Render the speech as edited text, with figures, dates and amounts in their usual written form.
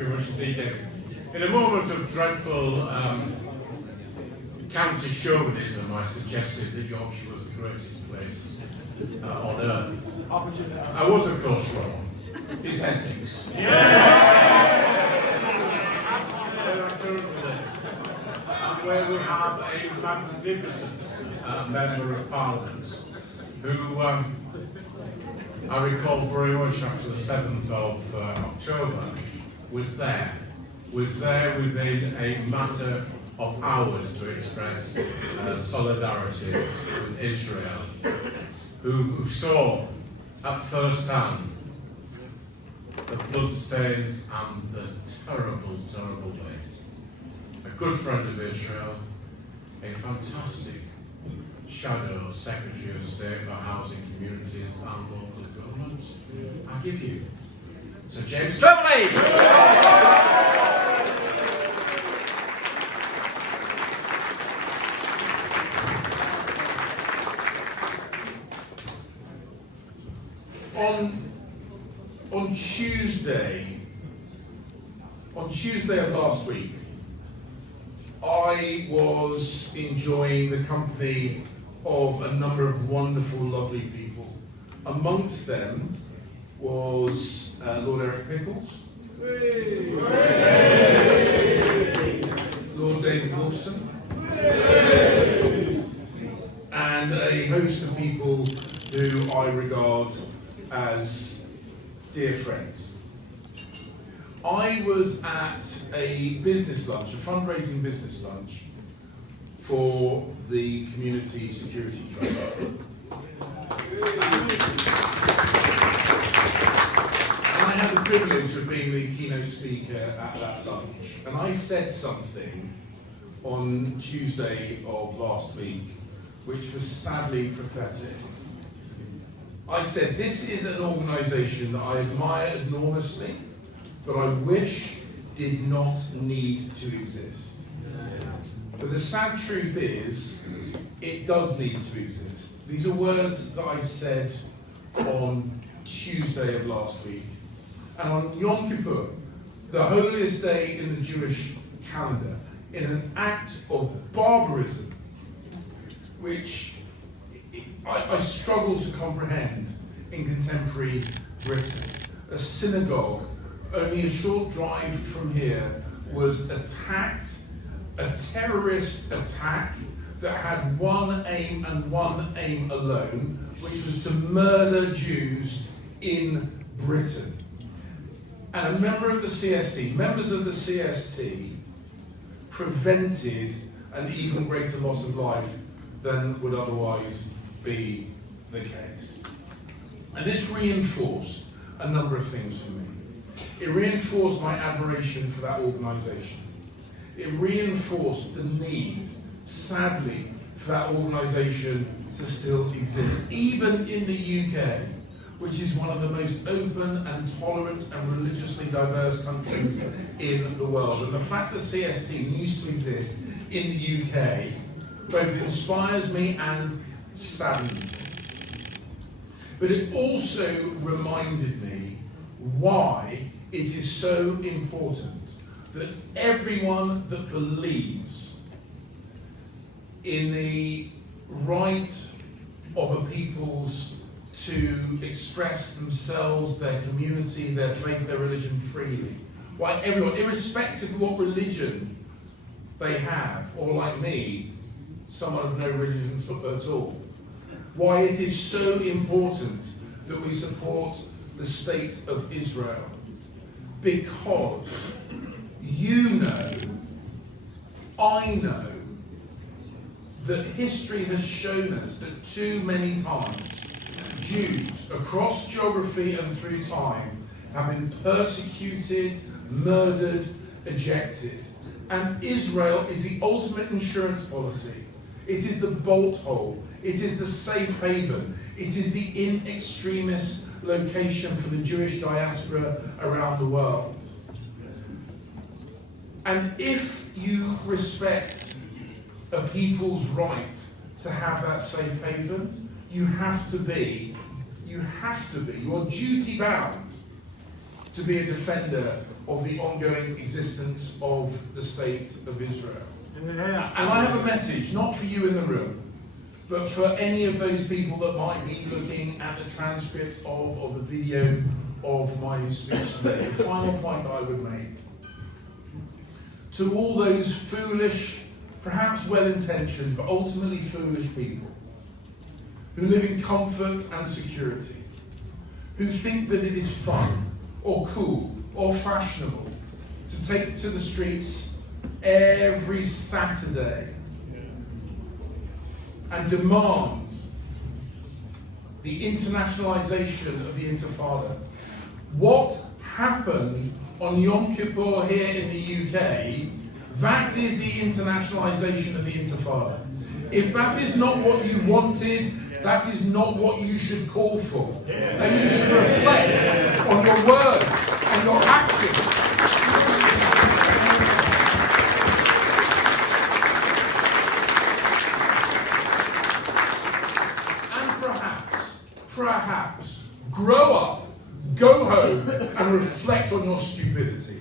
you very much indeed, David. In a moment of dreadful county chauvinism, I suggested that Yorkshire was the greatest place on earth. I was, of course, wrong. It's Essex. Where we have a magnificent Member of Parliament who I recall very much after the 7th of October was there within a matter of hours to express solidarity with Israel, who saw at first hand the bloodstains and the terrible, terrible way. A good friend of Israel, a fantastic shadow Secretary of State for Housing, Communities and Local Government. I give you Sir James Connolly! On Tuesday of last week, I was enjoying the company of a number of wonderful, lovely people. Amongst them was Lord Eric Pickles, Lord David Wolfson, and a host of people who I regard as dear friends. I was at a business lunch, a fundraising business lunch, for the Community Security Trust. And I had the privilege of being the keynote speaker at that lunch. And I said something on Tuesday of last week, which was sadly prophetic. I said, this is an organisation that I admire enormously, but I wish did not need to exist. But the sad truth is, it does need to exist. These are words that I said on Tuesday of last week. And on Yom Kippur, the holiest day in the Jewish calendar, in an act of barbarism, which I struggle to comprehend in contemporary Britain. A synagogue only a short drive from here was attacked, a terrorist attack that had one aim and one aim alone, which was to murder Jews in Britain. And a member of the CST, members of the CST, prevented an even greater loss of life than would otherwise be the case. And this reinforced a number of things for me. It reinforced my admiration for that organisation. It reinforced the need, sadly, for that organisation to still exist, even in the UK, which is one of the most open and tolerant and religiously diverse countries in the world. And the fact that CST needs to exist in the UK both inspires me and saddens me. But it also reminded me why it is so important that everyone that believes in the right of a people's to express themselves, their community, their faith, their religion freely, why everyone, irrespective of what religion they have, or like me, someone of no religion at all, why it is so important that we support the state of Israel. Because you know, I know, that history has shown us that too many times Jews across geography and through time have been persecuted, murdered, ejected. And Israel is the ultimate insurance policy. It is the bolt hole. It is the safe haven. It is the in extremis location for the Jewish diaspora around the world. And if you respect a people's right to have that safe haven, you are duty bound to be a defender of the ongoing existence of the state of Israel. And I have a message, not for you in the room, but for any of those people that might be looking at the transcript of or the video of my speech today. The final point that I would make. To all those foolish, perhaps well-intentioned, but ultimately foolish people who live in comfort and security, who think that it is fun or cool or fashionable to take to the streets every Saturday and demand the internationalization of the Intifada. What happened on Yom Kippur here in the UK, that is the internationalization of the Intifada. If that is not what you wanted, that is not what you should call for. And you should reflect on your words, on your actions. Perhaps, grow up, go home, and reflect on your stupidity.